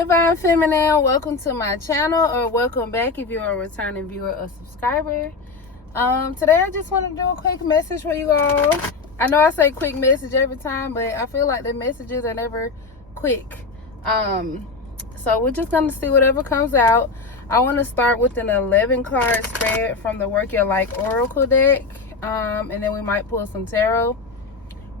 Divine Feminine, welcome to my channel, or welcome back if you're a returning viewer or subscriber. Today I just want to do a quick message for you all. I know I say quick message every time, but I feel like the messages are never quick. So we're just going to see whatever comes out. I want to start with an 11 card spread from the Work Your Like Oracle deck, and then we might pull some tarot.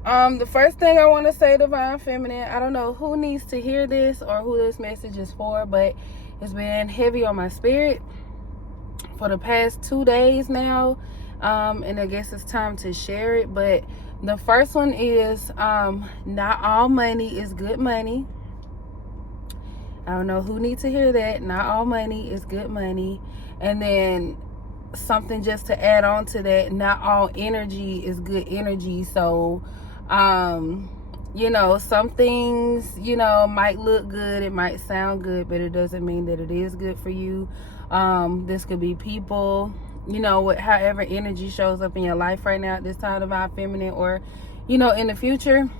The first thing I want to say, Divine Feminine, I don't know who needs to hear this or who this message is for, but it's been heavy on my spirit for the past 2 days now, and I guess it's time to share it. But the first one is, not all money is good money. I don't know who needs to hear that. Not all money is good money. And then something just to add on to that, not all energy is good energy. So some things, might look good, it might sound good, but it doesn't mean that it is good for you. This could be people, with however energy shows up in your life right now at this time, Divine Feminine, or, in the future,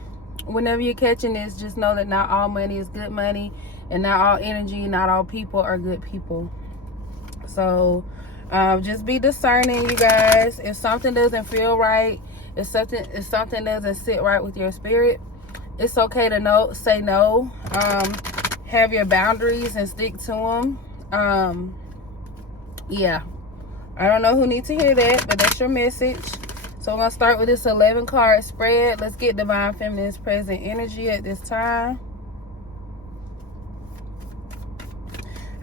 whenever you're catching this, just know that not all money is good money, and not all energy, not all people are good people. So, just be discerning, you guys. If something doesn't feel right, if something doesn't sit right with your spirit, it's okay to say no. Have your boundaries and stick to them. Yeah, I don't know who needs to hear that, but that's your message. So I'm gonna start with this 11 card spread. Let's get Divine Feminine's present energy at this time.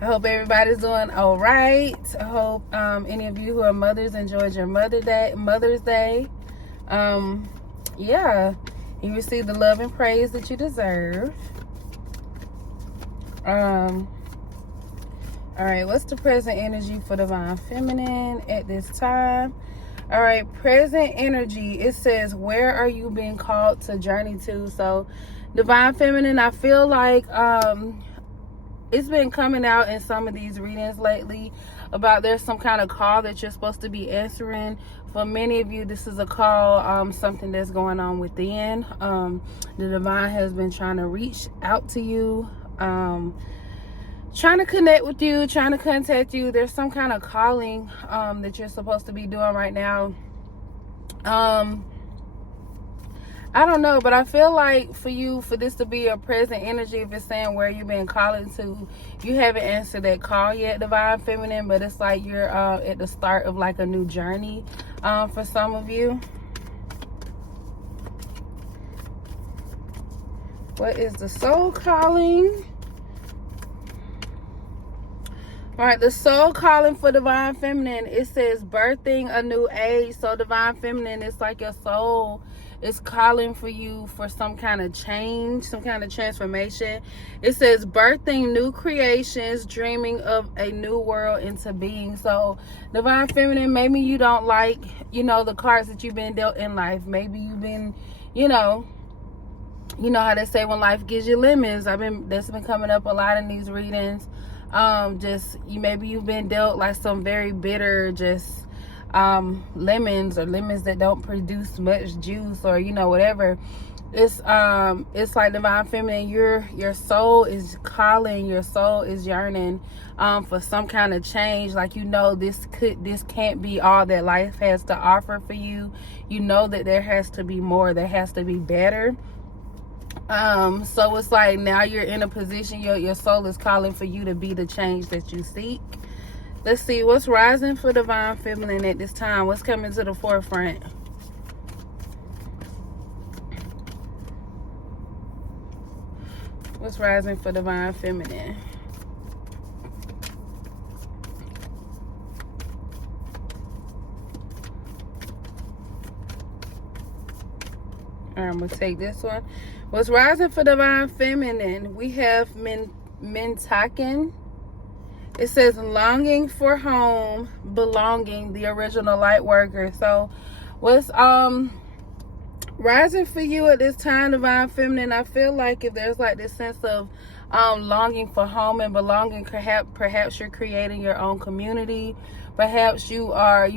I hope everybody's doing all right. I hope any of you who are mothers enjoyed your Mother's Day. Yeah, you received the love and praise that you deserve. All right, what's the present energy for Divine Feminine at this time? All right, present energy, it says, where are you being called to journey to? So, Divine Feminine, I feel like it's been coming out in some of these readings lately about there's some kind of call that you're supposed to be answering. For many of you, this is a call, something that's going on within. The Divine has been trying to reach out to you, trying to connect with you, trying to contact you. There's some kind of calling that you're supposed to be doing right now. I don't know, but I feel like for this to be a present energy, if it's saying where you've been calling to, you haven't answered that call yet, Divine Feminine, but it's like you're at the start of like a new journey for some of you. What is the soul calling? All right, the soul calling for Divine Feminine, it says birthing a new age. So Divine Feminine, it's like your soul is calling for you for some kind of change, some kind of transformation. It says birthing new creations, dreaming of a new world into being. So Divine Feminine, maybe you don't like, the cards that you've been dealt in life. Maybe you've been, you know how they say when life gives you lemons. That's been coming up a lot in these readings. Maybe you've been dealt like some very bitter, lemons, or lemons that don't produce much juice, or whatever. It's like Divine Feminine, your soul is calling, your soul is yearning for some kind of change. Like, this can't be all that life has to offer for you. That there has to be more, there has to be better. So it's like now you're in a position, your soul is calling for you to be the change that you seek. Let's see what's rising for Divine Feminine at this time. What's coming to the forefront? What's rising for Divine Feminine? All right, I'm gonna take this one. What's rising for Divine Feminine? We have Mentakin. It says longing for home, belonging, the original light worker. So what's rising for you at this time, Divine Feminine? I feel like if there's like this sense of longing for home and belonging, perhaps you're creating your own community. Perhaps you are,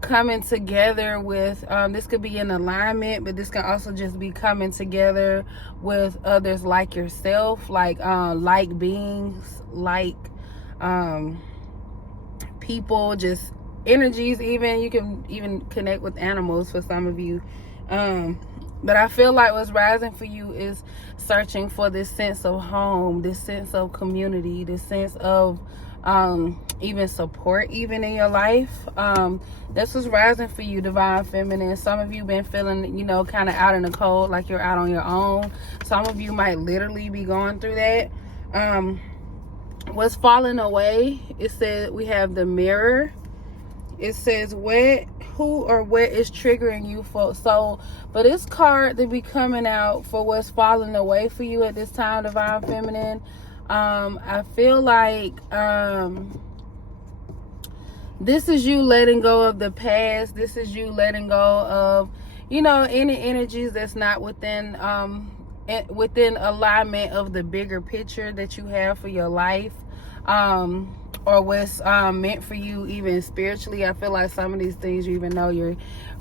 coming together with this could be in alignment, but this can also just be coming together with others like yourself, like beings, like people, just energies. Even you can even connect with animals for some of you. But I feel like what's rising for you is searching for this sense of home, this sense of community, this sense of even support, even in your life. That's what's rising for you, Divine Feminine. Some of you been feeling, you know, kind of out in the cold, like you're out on your own. Some of you might literally be going through that. What's falling away, it said we have the Mirror. It says who or what is triggering you for. So for this card to be coming out for what's falling away for you at this time, Divine Feminine, I feel like this is you letting go of the past. This is you letting go of, you know, any energies that's not within alignment of the bigger picture that you have for your life, or what's meant for you even spiritually. I feel like some of these things, you even know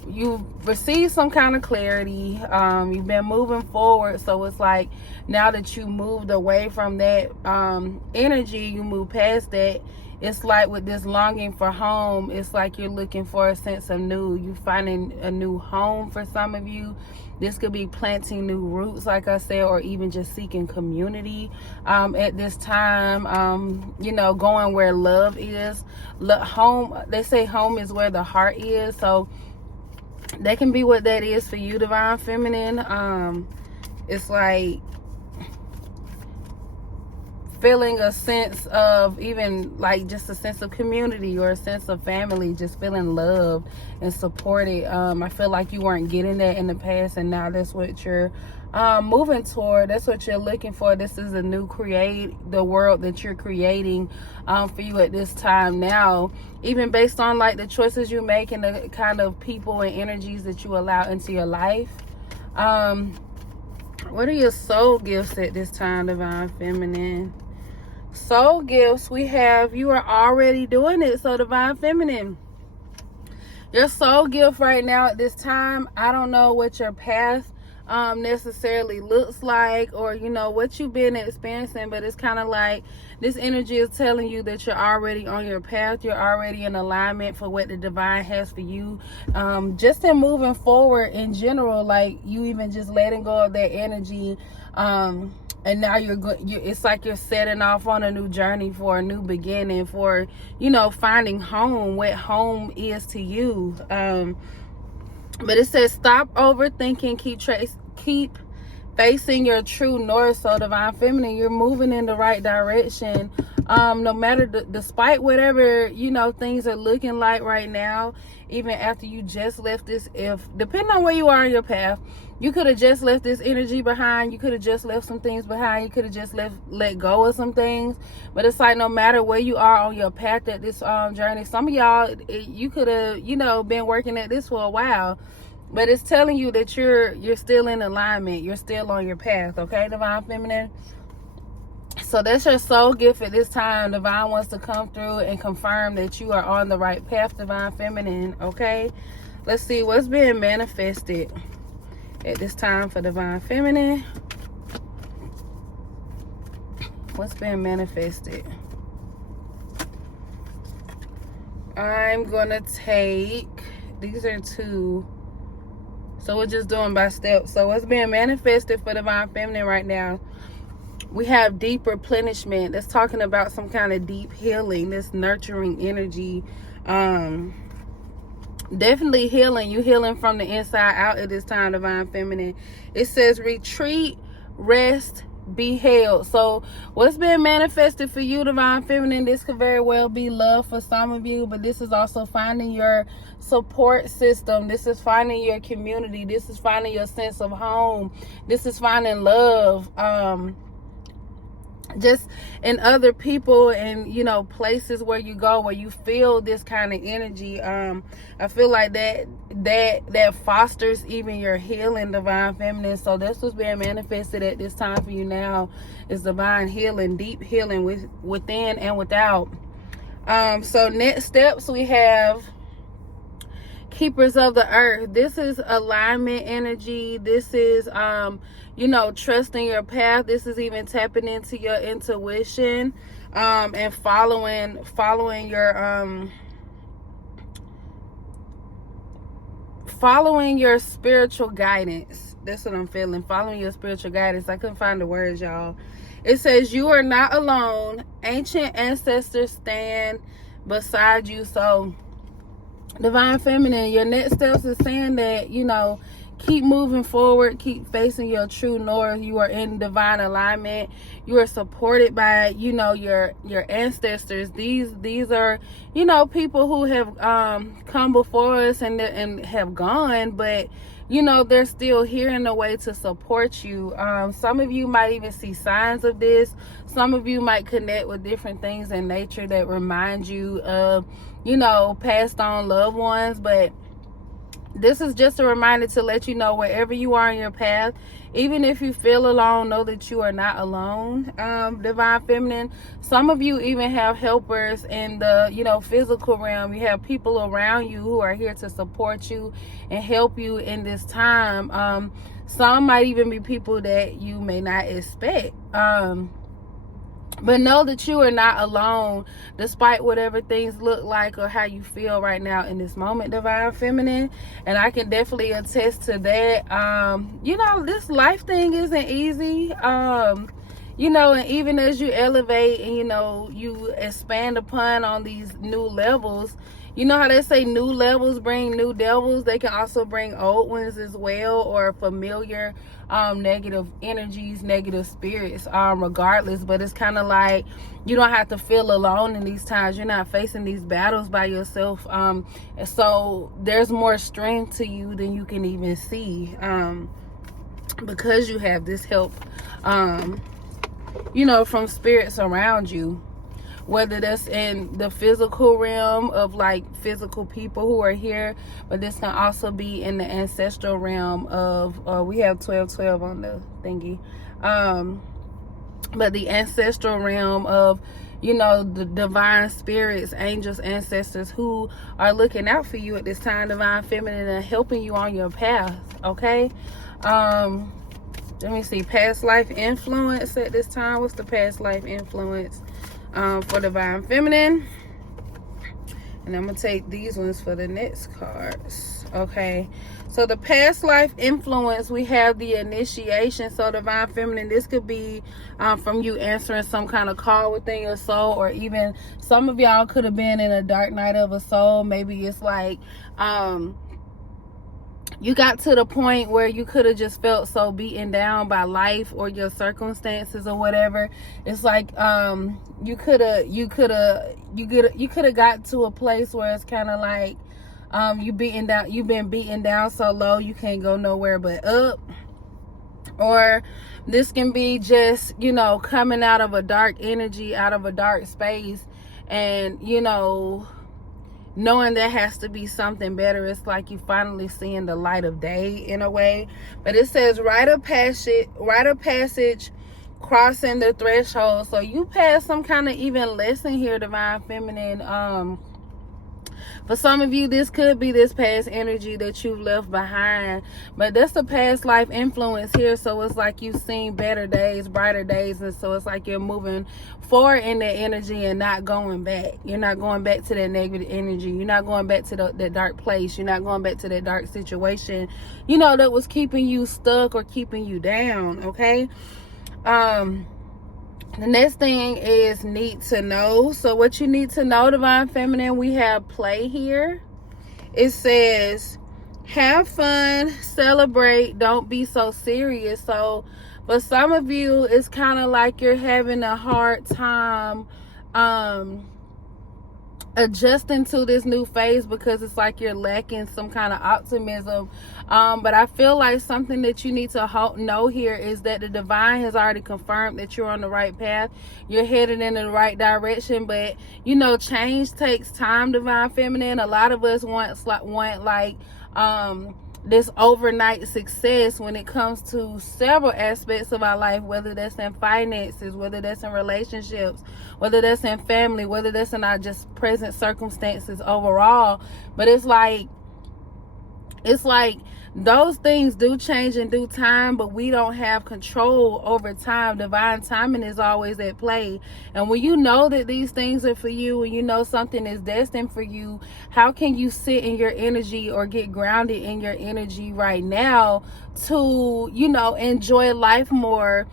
you've received some kind of clarity. You've been moving forward, so it's like now that you moved away from that energy, you move past that. It's like with this longing for home, it's like you're looking for a sense of you finding a new home for some of you. This could be planting new roots, like I said, or even just seeking community at this time. You know, going where love is. Home, they say home is where the heart is. So that can be what that is for you, Divine Feminine. It's like feeling a sense of, even like just a sense of community or a sense of family, just feeling loved and supported. I feel like you weren't getting that in the past, and now that's what you're moving toward. That's what you're looking for. This is a new the world that you're creating for you at this time now, even based on like the choices you make and the kind of people and energies that you allow into your life. What are your soul gifts at this time, Divine Feminine? Soul gifts, we have you are already doing it. So Divine Feminine, your soul gift right now at this time, I don't know what your path necessarily looks like, or you know what you've been experiencing, but it's kind of like this energy is telling you that you're already on your path. You're already in alignment for what the divine has for you, just in moving forward in general. Like you even just letting go of that energy, and now you're good. It's like you're setting off on a new journey for a new beginning, for, you know, finding home, what home is to you. But it says stop overthinking, keep facing your true north. So Divine Feminine, you're moving in the right direction. No matter despite whatever, you know, things are looking like right now, even after you just left this, depending on where you are in your path, you could have just left this energy behind. You could have just left some things behind. You could have just let go of some things. But it's like no matter where you are on your path at this journey, some of y'all, you could have, you know, been working at this for a while. But it's telling you that you're still in alignment. You're still on your path, okay, Divine Feminine? So that's your soul gift at this time. Divine wants to come through and confirm that you are on the right path, Divine Feminine, okay? Let's see what's being manifested at this time for Divine Feminine. What's being manifested? I'm going to take, these are two. So we're just doing by steps. So what's being manifested for Divine Feminine right now? We have deep replenishment. That's talking about some kind of deep healing, this nurturing energy. Definitely healing. You healing from the inside out at this time, Divine Feminine. It says retreat, rest, be held. So what's been manifested for you, Divine Feminine, this could very well be love for some of you, but this is also finding your support system. This is finding your community. This is finding your sense of home. This is finding love, just in other people and, you know, places where you go, where you feel this kind of energy. I feel like that fosters even your healing, Divine Feminine. So that's what's being manifested at this time for you now, is divine healing, deep healing within and without. So next steps, we have keepers of the earth. This is alignment energy. This is trusting your path. This is even tapping into your intuition, and following your spiritual guidance. That's what I'm feeling. Following your spiritual guidance. I couldn't find the words, y'all. It says, you are not alone. Ancient ancestors stand beside you. So, Divine Feminine, your next steps is saying that, keep moving forward, keep facing your true north. You are in divine alignment. You are supported by, your ancestors. These are, people who have come before us and have gone, but they're still here in a way to support you. Some of you might even see signs of this. Some of you might connect with different things in nature that remind you of, passed on loved ones. But this is just a reminder to let you know, wherever you are in your path, even if you feel alone, know that you are not alone. Divine Feminine, some of you even have helpers in the, physical realm. You have people around you who are here to support you and help you in this time. Some might even be people that you may not expect. But know that you are not alone, despite whatever things look like or how you feel right now in this moment, Divine Feminine. And I can definitely attest to that. This life thing isn't easy. And even as you elevate and, you expand upon on these new levels, you know how they say new levels bring new devils? They can also bring old ones as well, or familiar negative energies, negative spirits, regardless. But it's kind of like you don't have to feel alone in these times. You're not facing these battles by yourself. So there's more strength to you than you can even see, because you have this help, from spirits around you. Whether that's in the physical realm of like physical people who are here, but this can also be in the ancestral realm of, we have 1212 on the thingy. But the ancestral realm of, the divine spirits, angels, ancestors who are looking out for you at this time, Divine Feminine, and helping you on your path, okay? Let me see, past life influence at this time. What's the past life influence for Divine Feminine? And I'm going to take these ones for the next cards. Okay. So the past life influence, we have the initiation. So Divine Feminine, this could be from you answering some kind of call within your soul, or even some of y'all could have been in a dark night of a soul. Maybe it's like, you got to the point where you could have just felt so beaten down by life or your circumstances or whatever. It's like you could have got to a place where it's kind of like you've been beaten down so low you can't go nowhere but up. Or this can be just, coming out of a dark energy, out of a dark space, and knowing there has to be something better. It's like you finally seeing the light of day in a way. But it says rite of passage, crossing the threshold. So you pass some kind of even lesson here, Divine Feminine. For some of you, this could be this past energy that you've left behind. But that's the past life influence here. So it's like you've seen better days, brighter days. And so it's like you're moving forward in that energy and not going back. You're not going back to that negative energy. You're not going back to that dark place. You're not going back to that dark situation, that was keeping you stuck or keeping you down. Okay. The next thing is need to know. So what you need to know, Divine Feminine, we have play here. It says, have fun, celebrate, don't be so serious. So for some of you, it's kind of like you're having a hard time adjusting to this new phase, because it's like you're lacking some kind of optimism. But I feel like something that you need to know here is that the divine has already confirmed that you're on the right path. You're headed in the right direction. But change takes time, Divine Feminine. A lot of us want this overnight success when it comes to several aspects of our life, whether that's in finances, whether that's in relationships, whether that's in family, whether that's in our just present circumstances overall. But it's like it's like those things do change in due time, but we don't have control over time. Divine timing is always at play. And when you know that these things are for you, and you know something is destined for you, how can you sit in your energy or get grounded in your energy right now to, enjoy life more,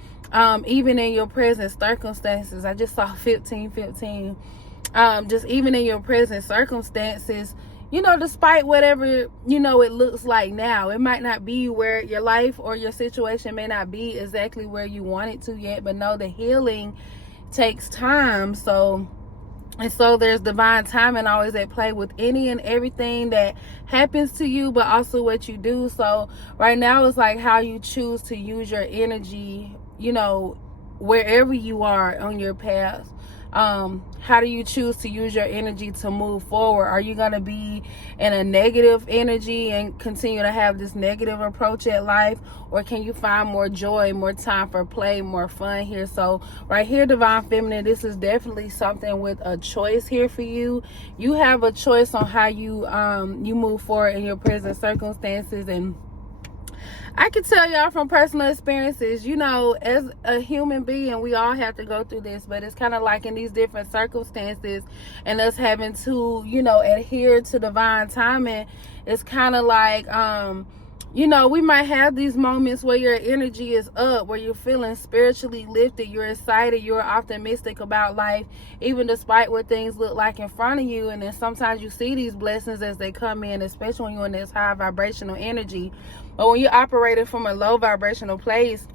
even in your present circumstances? I just saw 1515. Just even in your present circumstances, despite whatever, it looks like now, it might not be where your life or your situation may not be exactly where you want it to yet, but know the healing takes time. So there's divine timing always at play with any and everything that happens to you, but also what you do. So right now it's like how you choose to use your energy, wherever you are on your path. How do you choose to use your energy to move forward? Are you going to be in a negative energy and continue to have this negative approach at life? Or can you find more joy, more time for play, more fun here? So right here, Divine Feminine, this is definitely something with a choice here for you. You have a choice on how you move forward in your present circumstances. And I can tell y'all from personal experiences, as a human being, we all have to go through this, but it's kind of like in these different circumstances and us having to, adhere to divine timing. It's kind of like, we might have these moments where your energy is up, where you're feeling spiritually lifted, you're excited, you're optimistic about life, even despite what things look like in front of you. And then sometimes you see these blessings as they come in, especially when you're in this high vibrational energy. But when you're operating from a low vibrational place,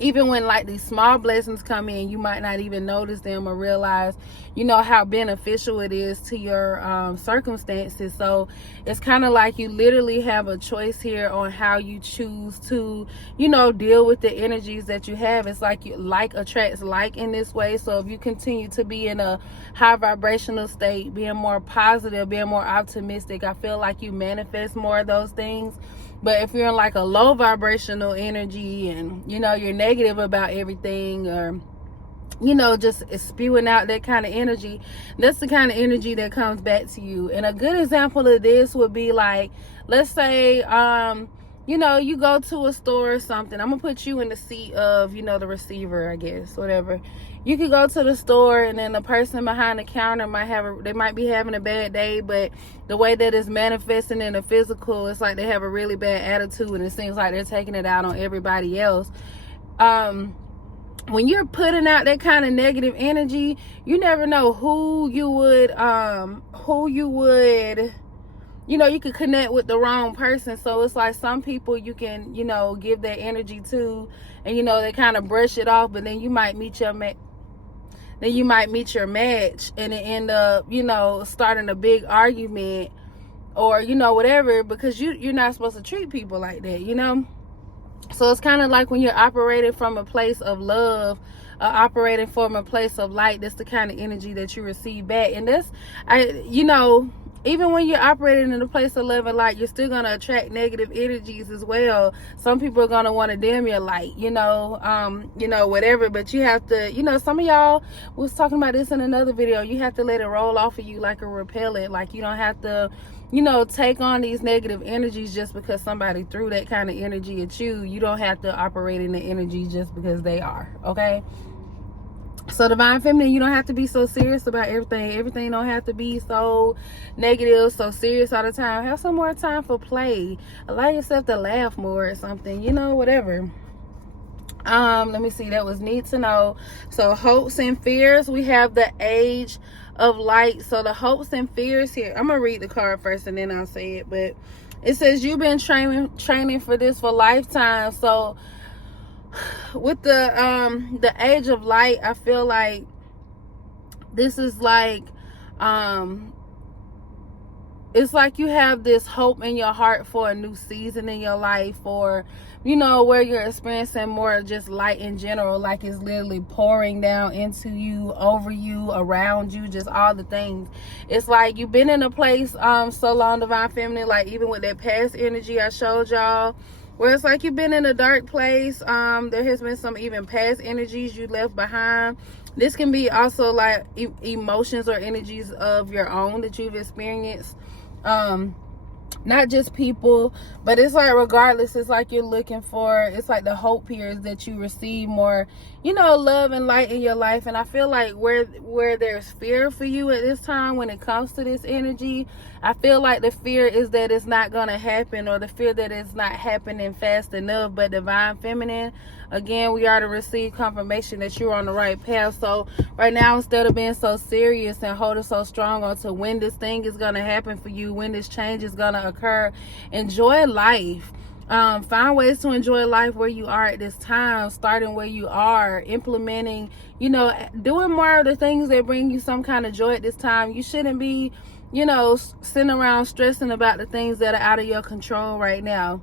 even when like these small blessings come in, you might not even notice them or realize, how beneficial it is to your circumstances. So it's kind of like you literally have a choice here on how you choose to, deal with the energies that you have. It's like like attracts like in this way. So if you continue to be in a high vibrational state, being more positive, being more optimistic, I feel like you manifest more of those things. But if you're in like a low vibrational energy and, you're negative about everything, or, just spewing out that kind of energy, that's the kind of energy that comes back to you. And a good example of this would be like, let's say, you go to a store or something. I'm going to put you in the seat of, the receiver, I guess, whatever. You could go to the store and then the person behind the counter might be having a bad day, but the way that it's manifesting in the physical, it's like they have a really bad attitude and it seems like they're taking it out on everybody else. When you're putting out that kind of negative energy, you never know who you could connect with the wrong person. So it's like some people you can, give that energy to, and, they kind of brush it off, but then you might meet your match and it end up, starting a big argument or, whatever, because you're not supposed to treat people like that, So it's kind of like when you're operating from a place of love, operating from a place of light, that's the kind of energy that you receive back. And even when you're operating in a place of love and light, you're still going to attract negative energies as well. Some people are going to want to dim your light, whatever. But you have to, some of y'all was talking about this in another video. You have to let it roll off of you like a repellent. Like you don't have to, take on these negative energies just because somebody threw that kind of energy at you. You don't have to operate in the energy just because they are, okay? So Divine Feminine, you don't have to be so serious about everything. Everything don't have to be so negative, so serious all the time. Have some more time for play. Allow yourself to laugh more or something, whatever. Let me see. That was need to know. So hopes and fears. We have the Age of Light. So the hopes and fears here. I'm gonna read the card first and then I'll say it. But it says you've been training for this for lifetime. So with the Age of Light, I feel like this is like it's like you have this hope in your heart for a new season in your life, or where you're experiencing more just light in general, like it's literally pouring down into you, over you, around you, just all the things. It's like you've been in a place so long, Divine Feminine, like even with that past energy I showed y'all, where it's like you've been in a dark place. There has been some even past energies you left behind. This can be also like emotions or energies of your own that you've experienced. not just people, but it's like regardless, it's like you're looking for, it's like the hope here is that you receive more, you know, love and light in your life. And I feel like where there's fear for you at this time when it comes to this energy, I feel like the fear is that it's not gonna happen, or the fear that it's not happening fast enough. But divine feminine, again, we are to receive confirmation that you're on the right path. So right now, instead of being so serious and holding so strong on to when this thing is gonna happen for you, when this change is gonna occur, enjoy life. Find ways to enjoy life where you are at this time, starting where you are, implementing, you know, doing more of the things that bring you some kind of joy at this time. You shouldn't be, you know, sitting around stressing about the things that are out of your control right now.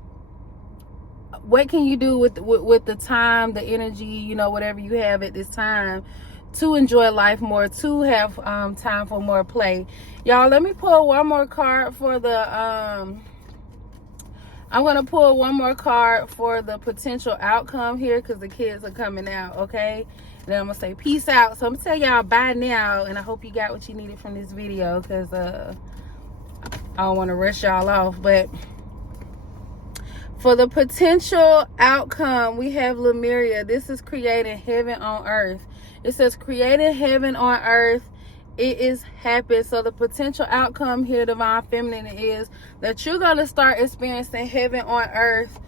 What can you do with the time, the energy, you know, whatever you have at this time to enjoy life more, to have time for more play? Y'all, let me pull one more card for the I'm going to pull one more card for the potential outcome here, because the kids are coming out, okay? And then I'm going to say peace out. So I'm going to tell y'all bye now, and I hope you got what you needed from this video, because I don't want to rush y'all off. But for the potential outcome, we have Lemuria. This is creating heaven on earth. It says creating heaven on earth. It is happening. So the potential outcome here, divine feminine, is that you're going to start experiencing heaven on earth.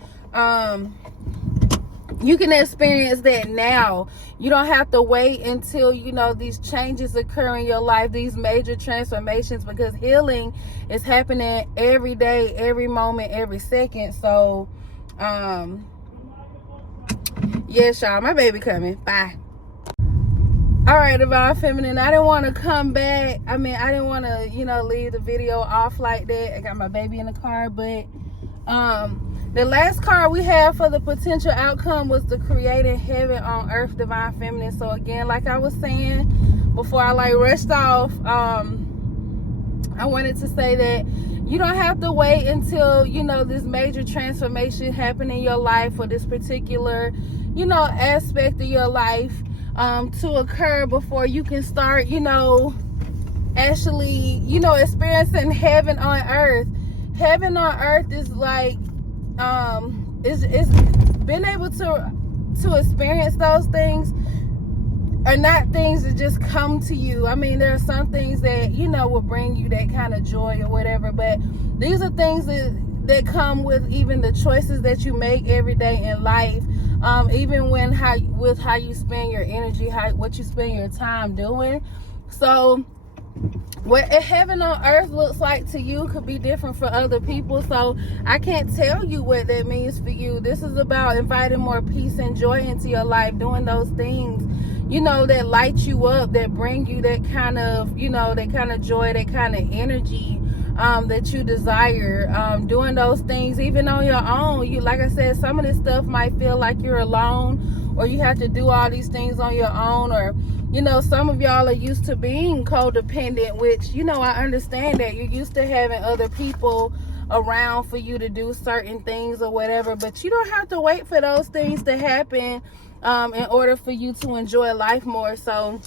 You can experience that now. You don't have to wait until, you know, these changes occur in your life, these major transformations, because healing is happening every day, every moment, every second. So yes, y'all, my baby coming. Bye. All right, divine feminine, I didn't want to come back. I didn't want to, you know, leave the video off like that. I got my baby in the car. But the last card we have for the potential outcome was the creating heaven on earth, divine feminine. So again, like I was saying before I rushed off, I wanted to say that you don't have to wait until, you know, this major transformation happen in your life, or this particular, you know, aspect of your life to occur before you can start, you know, actually, you know, experiencing heaven on earth. Heaven on earth is like, is being able to experience those things are not things that just come to you. There are some things that, you know, will bring you that kind of joy or whatever, but these are things that come with even the choices that you make every day in life. Even with how you spend your energy, what you spend your time doing. So what heaven on earth looks like to you could be different for other people. So I can't tell you what that means for you. This is about inviting more peace and joy into your life, doing those things, you know, that light you up, that bring you that kind of, you know, that kind of joy, that kind of energy that you desire. Doing those things even on your own. You, like I said, some of this stuff might feel like you're alone, or you have to do all these things on your own, or, you know, some of y'all are used to being codependent, which, you know, I understand that you're used to having other people around for you to do certain things or whatever, but you don't have to wait for those things to happen in order for you to enjoy life more. So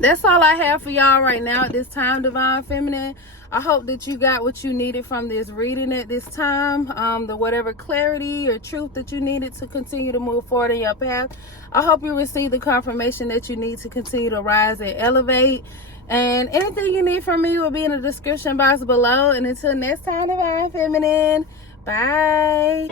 that's all I have for y'all right now at this time, divine feminine. I hope that you got what you needed from this reading at this time, the whatever clarity or truth that you needed to continue to move forward in your path. I hope you receive the confirmation that you need to continue to rise and elevate. And anything you need from me will be in the description box below. And until next time, divine feminine, bye.